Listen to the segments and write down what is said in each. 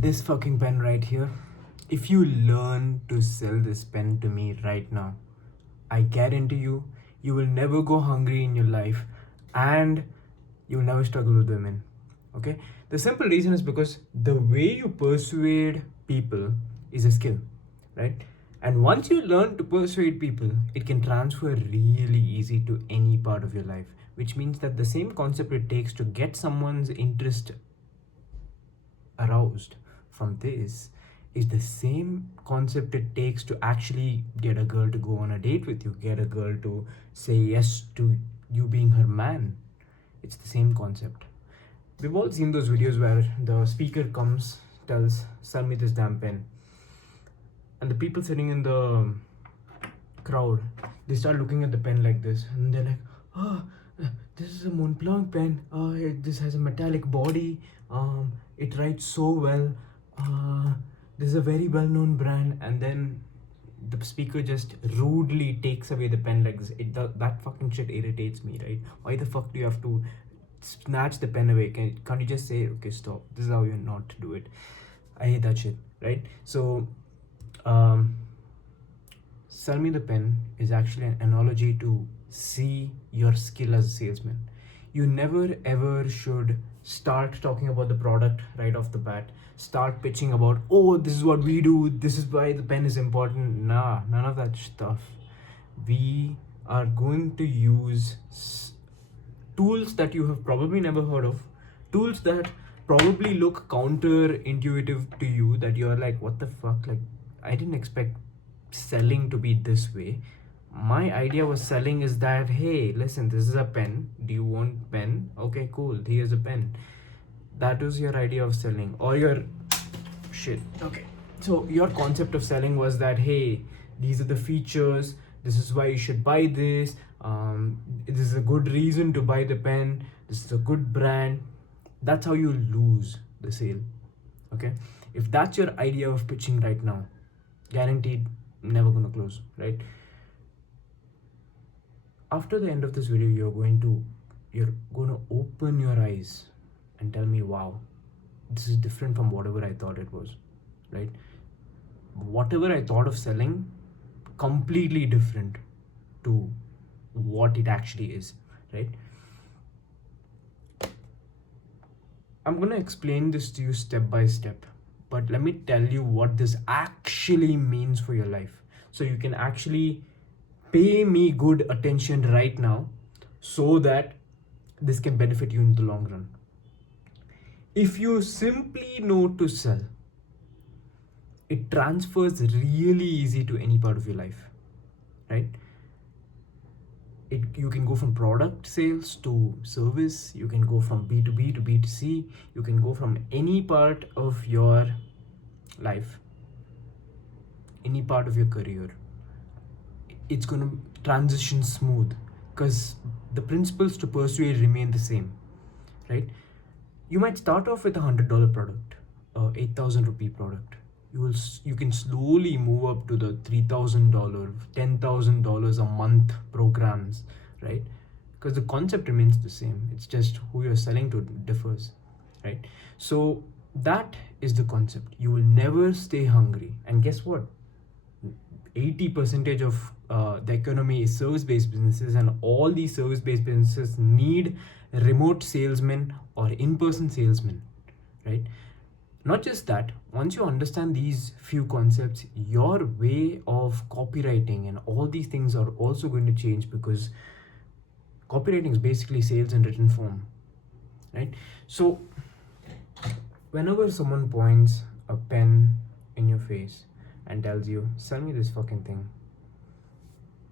This fucking pen right here, if you learn to sell this pen to me right now, I guarantee you, you will never go hungry in your life and you will never struggle with women. Okay? The simple reason is because the way you persuade people is a skill, right? And once you learn to persuade people, it can transfer really easy to any part of your life, which means that the same concept it takes to get someone's interest aroused from this is the same concept it takes to actually get a girl to go on a date with you, get a girl to say yes to you being her man. It's the same concept. We've all seen those videos where the speaker comes, tells, sell me this damn pen. And the people sitting in the crowd, they start looking at the pen like this. And they're like, oh, this is a Montblanc pen. This has a metallic body. It writes so well. This is a very well-known brand. And then the speaker just rudely takes away the pen like this. That fucking shit irritates me, right? Why the fuck do you have to snatch the pen away? Can't you just say, okay, stop, this is how you're not to do it? I hate that shit, right? So sell me the pen is actually an analogy to see your skill as a salesman. You never ever should start talking about the product right off the bat. Start pitching about, oh, this is what we do, this is why the pen is important. Nah, none of that stuff. We are going to use tools that you have probably never heard of, tools that probably look counterintuitive to you, that you're like, what the fuck? Like, I didn't expect selling to be this way. My idea was selling is that, hey, listen, this is a pen. Do you want pen? Okay, cool. Here's a pen. That was your idea of selling, or your shit. Okay. So your concept of selling was that, hey, these are the features. This is why you should buy this. This is a good reason to buy the pen. This is a good brand. That's how you lose the sale. Okay. If that's your idea of pitching right now, guaranteed never gonna close, right? After the end of this video, you're going to open your eyes and tell me, wow, this is different from whatever I thought it was, right? Whatever I thought of selling, completely different to what it actually is, right? I'm gonna explain this to you step by step, but let me tell you what this actually means for your life, so you can actually pay me good attention right now, so that this can benefit you in the long run. If you simply know to sell, it transfers really easy to any part of your life, right? You can go from product sales to service. You can go from B2B to B2C. You can go from any part of your life, any part of your career. It's going to transition smooth because the principles to persuade remain the same, right? You might start off with $100 product, 8,000 rupee product. You can slowly move up to the $3,000, $10,000 a month programs, right? Because the concept remains the same. It's just who you're selling to differs, right? So that is the concept. You will never stay hungry. And guess what? 80% of the economy is service-based businesses, and all these service-based businesses need remote salesmen or in-person salesmen, right? Not just that, once you understand these few concepts, your way of copywriting and all these things are also going to change, because copywriting is basically sales in written form, right? So whenever someone points a pen in your face and tells you, sell me this fucking thing,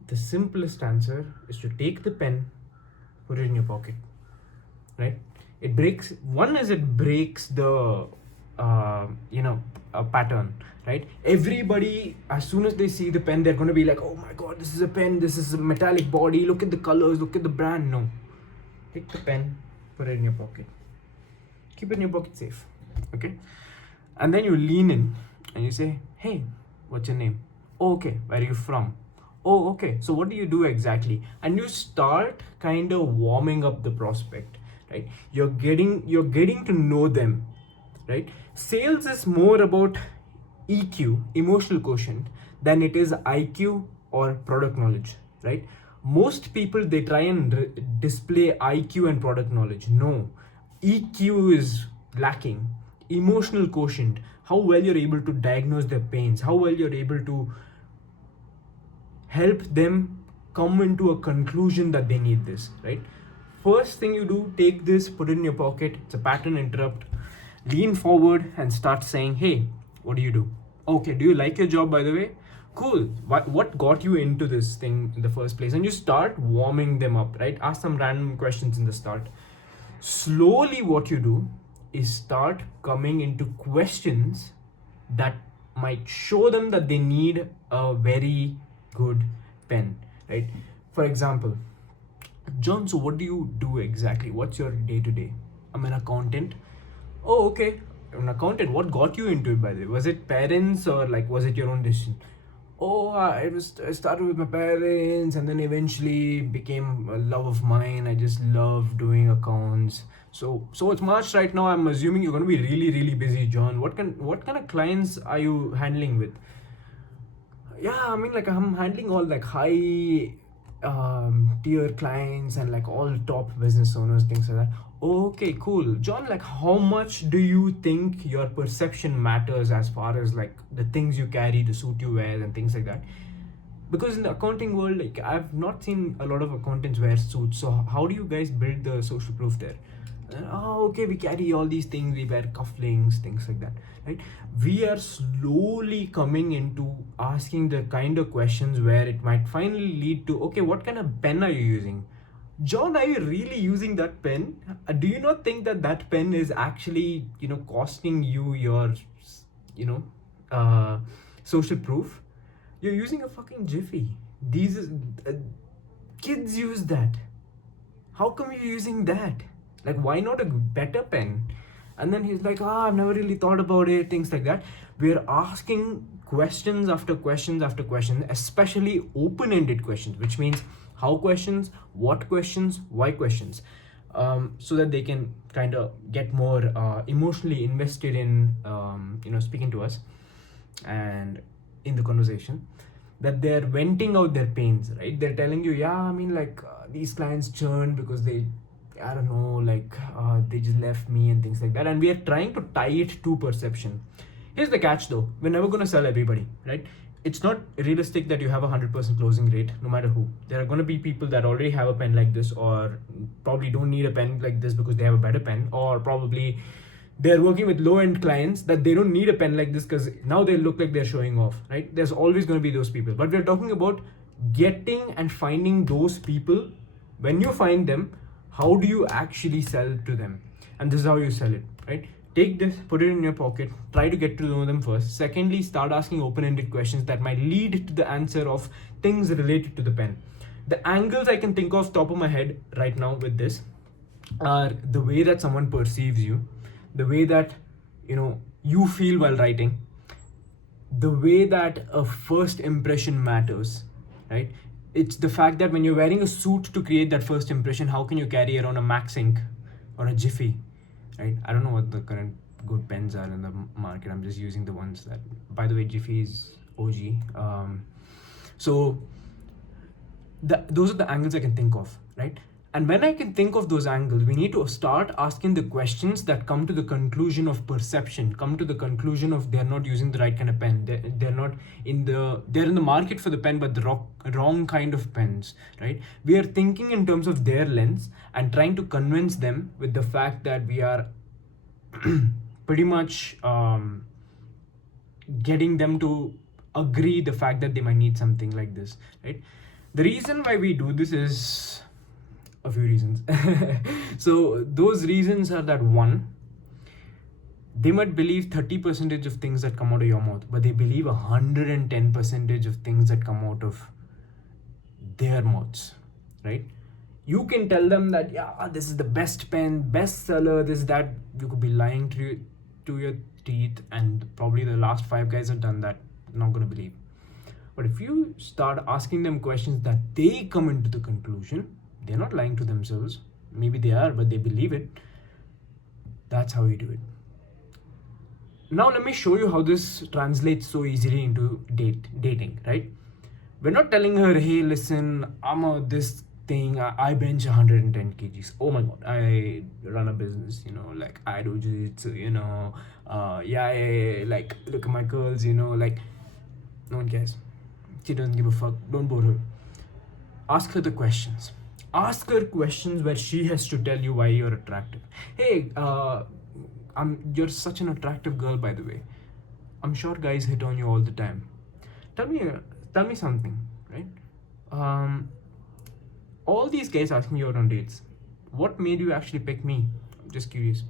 the simplest answer is to take the pen, put it in your pocket, right? It breaks the pattern, right? Everybody, as soon as they see the pen, they're going to be like, oh my god, this is a pen, this is a metallic body, look at the colors, look at the brand. No, take the pen, put it in your pocket, keep it in your pocket safe, okay? And then you lean in and you say, hey, what's your name? Oh, okay. Where are you from? Oh, okay. So what do you do exactly? And you start kind of warming up the prospect, right? You're getting to know them. right? Sales is more about EQ, emotional quotient, than it is IQ or product knowledge, right? Most people, they try and display IQ and product knowledge. No, EQ is lacking. Emotional quotient, how well you're able to diagnose their pains, how well you're able to help them come into a conclusion that they need this, right? First thing you do, take this, put it in your pocket. It's a pattern interrupt. Lean forward and start saying, hey, what do you do? Okay, do you like your job, by the way? Cool. What got you into this thing in the first place? And you start warming them up, right? Ask some random questions in the start. Slowly, what you do is start coming into questions that might show them that they need a very good pen, right? For example, John, so what do you do exactly? What's your day to day? I'm an accountant. Oh, okay. An accountant. What got you into it, by the way? Was it parents or like was it your own decision? Oh, I started with my parents and then eventually became a love of mine. I just love doing accounts. So it's March right now. I'm assuming you're going to be really really busy, John. What kind of clients are you handling with? Yeah, I mean, like I'm handling all like high tier clients and like all top business owners, things like that. Okay, cool. John, like how much do you think your perception matters as far as like the things you carry, the suit you wear and things like that? Because in the accounting world, like I've not seen a lot of accountants wear suits. So how do you guys build the social proof there? Oh, okay, we carry all these things, we wear cufflinks, things like that, right? We are slowly coming into asking the kind of questions where it might finally lead to, okay, what kind of pen are you using? John, are you really using that pen? Do you not think that that pen is actually, costing you your, you know, social proof? You're using a fucking Jiffy. These is, kids use that. How come you're using that? Like, why not a better pen? And then he's like, I've never really thought about it, things like that. We're asking questions after questions after questions, especially open-ended questions, which means how questions, what questions, why questions, so that they can kind of get more emotionally invested in, speaking to us and in the conversation, that they're venting out their pains, right? They're telling you, yeah, I mean, like these clients churn because I don't know, like they just left me and things like that. And we are trying to tie it to perception. Here's the catch though, we're never going to sell everybody, right? It's not realistic that you have a 100% closing rate no matter who. There are going to be people that already have a pen like this, or probably don't need a pen like this because they have a better pen, or probably they're working with low end clients that they don't need a pen like this because now they look like they're showing off, right? There's always going to be those people, but we're talking about getting and finding those people. When you find them, how do you actually sell to them? And this is how you sell it, right? Take this, put it in your pocket, try to get to know them first. Secondly, start asking open-ended questions that might lead to the answer of things related to the pen. The angles I can think of top of my head right now with this are the way that someone perceives you, the way that you feel while writing, the way that a first impression matters, right? It's the fact that when you're wearing a suit to create that first impression, how can you carry around a Max Ink or a Jiffy, right? I don't know what the current good pens are in the market. I'm just using the ones that, by the way, Jiffy is OG. So those are the angles I can think of, right? And when I can think of those angles, we need to start asking the questions that come to the conclusion of perception, come to the conclusion of they're not using the right kind of pen. They're in the market for the pen, but the wrong kind of pens, right? We are thinking in terms of their lens and trying to convince them with the fact that we are pretty much getting them to agree the fact that they might need something like this, right? The reason why we do this is a few reasons. So those reasons are that, one, they might believe 30% of things that come out of your mouth, but they believe 110% of things that come out of their mouths, right? You can tell them that, yeah, this is the best pen, bestseller, this, that. You could be lying to your teeth, and probably the last 5 guys have done that. Not gonna believe. But if you start asking them questions that they come into the conclusion, they're not lying to themselves. Maybe they are, but they believe it. That's how you do it. Now let me show you how this translates so easily into dating, right? We're not telling her, hey, listen, I'm a this thing, I bench 110 kgs. Oh my god, I run a business, like I do jiu-jitsu, like look at my curls, like no one cares. She doesn't give a fuck. Don't bore her. Ask her the questions. Ask her questions where she has to tell you why you're attractive. Hey, you're such an attractive girl, by the way. I'm sure guys hit on you all the time. Tell me, tell me something, right? Um, all these guys asking you out on dates. What made you actually pick me? I'm just curious.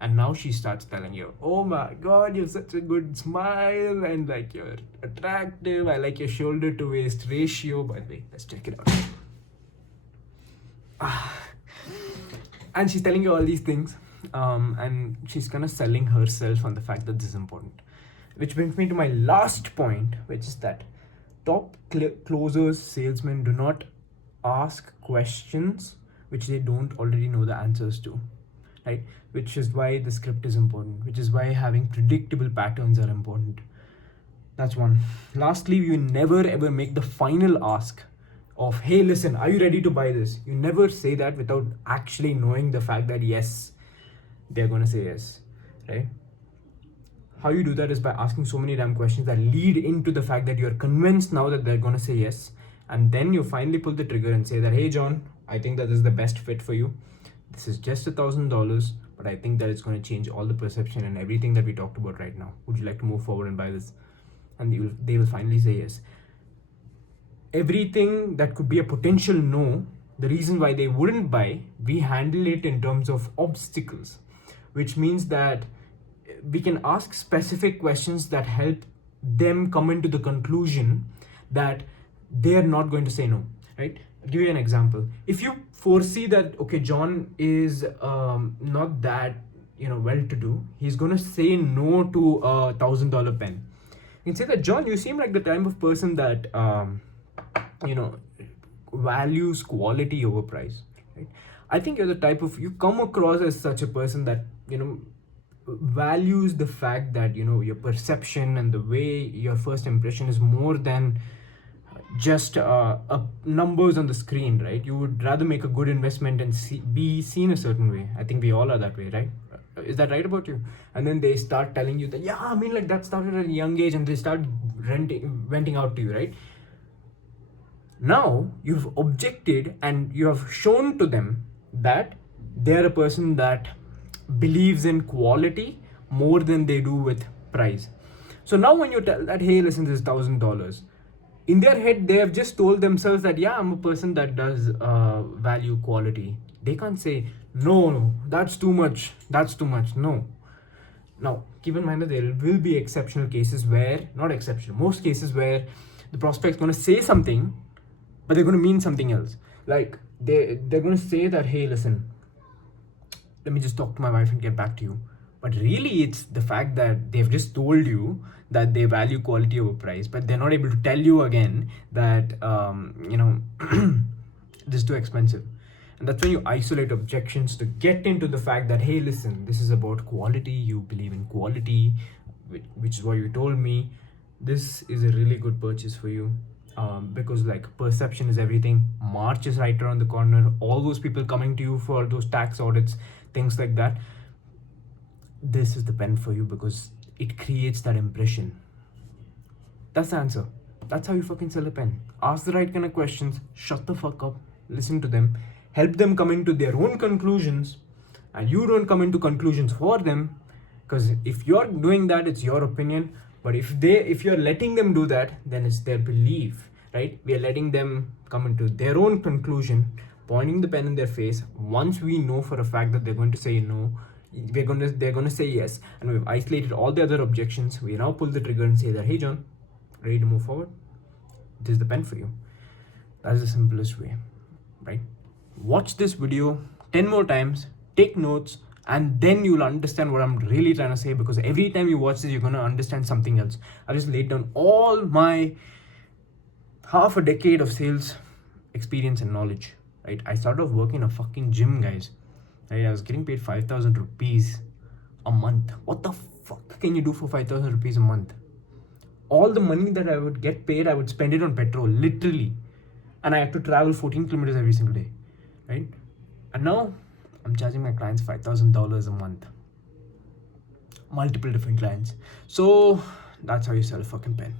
And now she starts telling you, oh my god, you have such a good smile and like you're attractive. I like your shoulder to waist ratio. By the way, let's check it out. And she's telling you all these things. And she's kind of selling herself on the fact that this is important. Which brings me to my last point, which is that top closers, salesmen do not ask questions which they don't already know the answers to, right? Which is why the script is important, which is why having predictable patterns are important. That's one. Lastly, you never ever make the final ask of, hey, listen, are you ready to buy this? You never say that without actually knowing the fact that yes, they're gonna say yes, right? How you do that is by asking so many damn questions that lead into the fact that you're convinced now that they're gonna say yes, and then you finally pull the trigger and say that, hey John, I think that this is the best fit for you. This is just $1,000, but I think that it's going to change all the perception and everything that we talked about right now. Would you like to move forward and buy this? And they will finally say yes. Everything that could be a potential no, the reason why they wouldn't buy, we handle it in terms of obstacles, which means that we can ask specific questions that help them come into the conclusion that they are not going to say no, right? I'll give you an example. If you foresee that, okay, John is not that well-to-do, he's gonna say no to a $1,000 pen. You can say that, John, you seem like the type of person that values quality over price. Right? I think you're the type of, you come across as such a person that values the fact that your perception and the way your first impression is more than just numbers on the screen, right? You would rather make a good investment and be seen a certain way. I think we all are that way, right? Is that right about you? And then they start telling you that, yeah, I mean, like that started at a young age, and they start venting out to you, right? Now you've objected and you have shown to them that they're a person that believes in quality more than they do with price. So now when you tell that, hey, listen, this is $1,000, in their head they have just told themselves that, yeah, I'm a person that does value quality. They can't say no, that's too much, no. Now keep in mind that there will be exceptional cases where, not exceptional, most cases where the prospect's going to say something but they're going to mean something else. Like they're going to say that, hey, listen, let me just talk to my wife and get back to you. But really, it's the fact that they've just told you that they value quality over price, but they're not able to tell you again that, this is too expensive. And that's when you isolate objections to get into the fact that, hey, listen, this is about quality. You believe in quality, which is what you told me. This is a really good purchase for you. Because like perception is everything. March is right around the corner. All those people coming to you for those tax audits, things like that. This is the pen for you because it creates that impression. That's the answer. That's how you fucking sell a pen. Ask the right kind of questions, shut the fuck up, listen to them, help them come into their own conclusions, and you don't come into conclusions for them. Because if you're doing that, it's your opinion. But if you're letting them do that, then it's their belief, right? We are letting them come into their own conclusion, pointing the pen in their face. Once we know for a fact that they're going to say no, they're going to say yes, and we've isolated all the other objections. We now pull the trigger and say that, hey John, ready to move forward? This is the pen for you. That's the simplest way, right? Watch this video 10 more times, take notes, and then you'll understand what I'm really trying to say, because every time you watch this, you're going to understand something else. I just laid down all my half a decade of sales experience and knowledge, right? I started off working in a fucking gym, guys. Right? I was getting paid 5,000 rupees a month. What the fuck? can you do for 5,000 rupees a month? All the money that I would get paid, I would spend it on petrol, literally. And I have to travel 14 kilometers every single day, right? And now I'm charging my clients $5,000 a month, multiple different clients. So that's how you sell a fucking pen.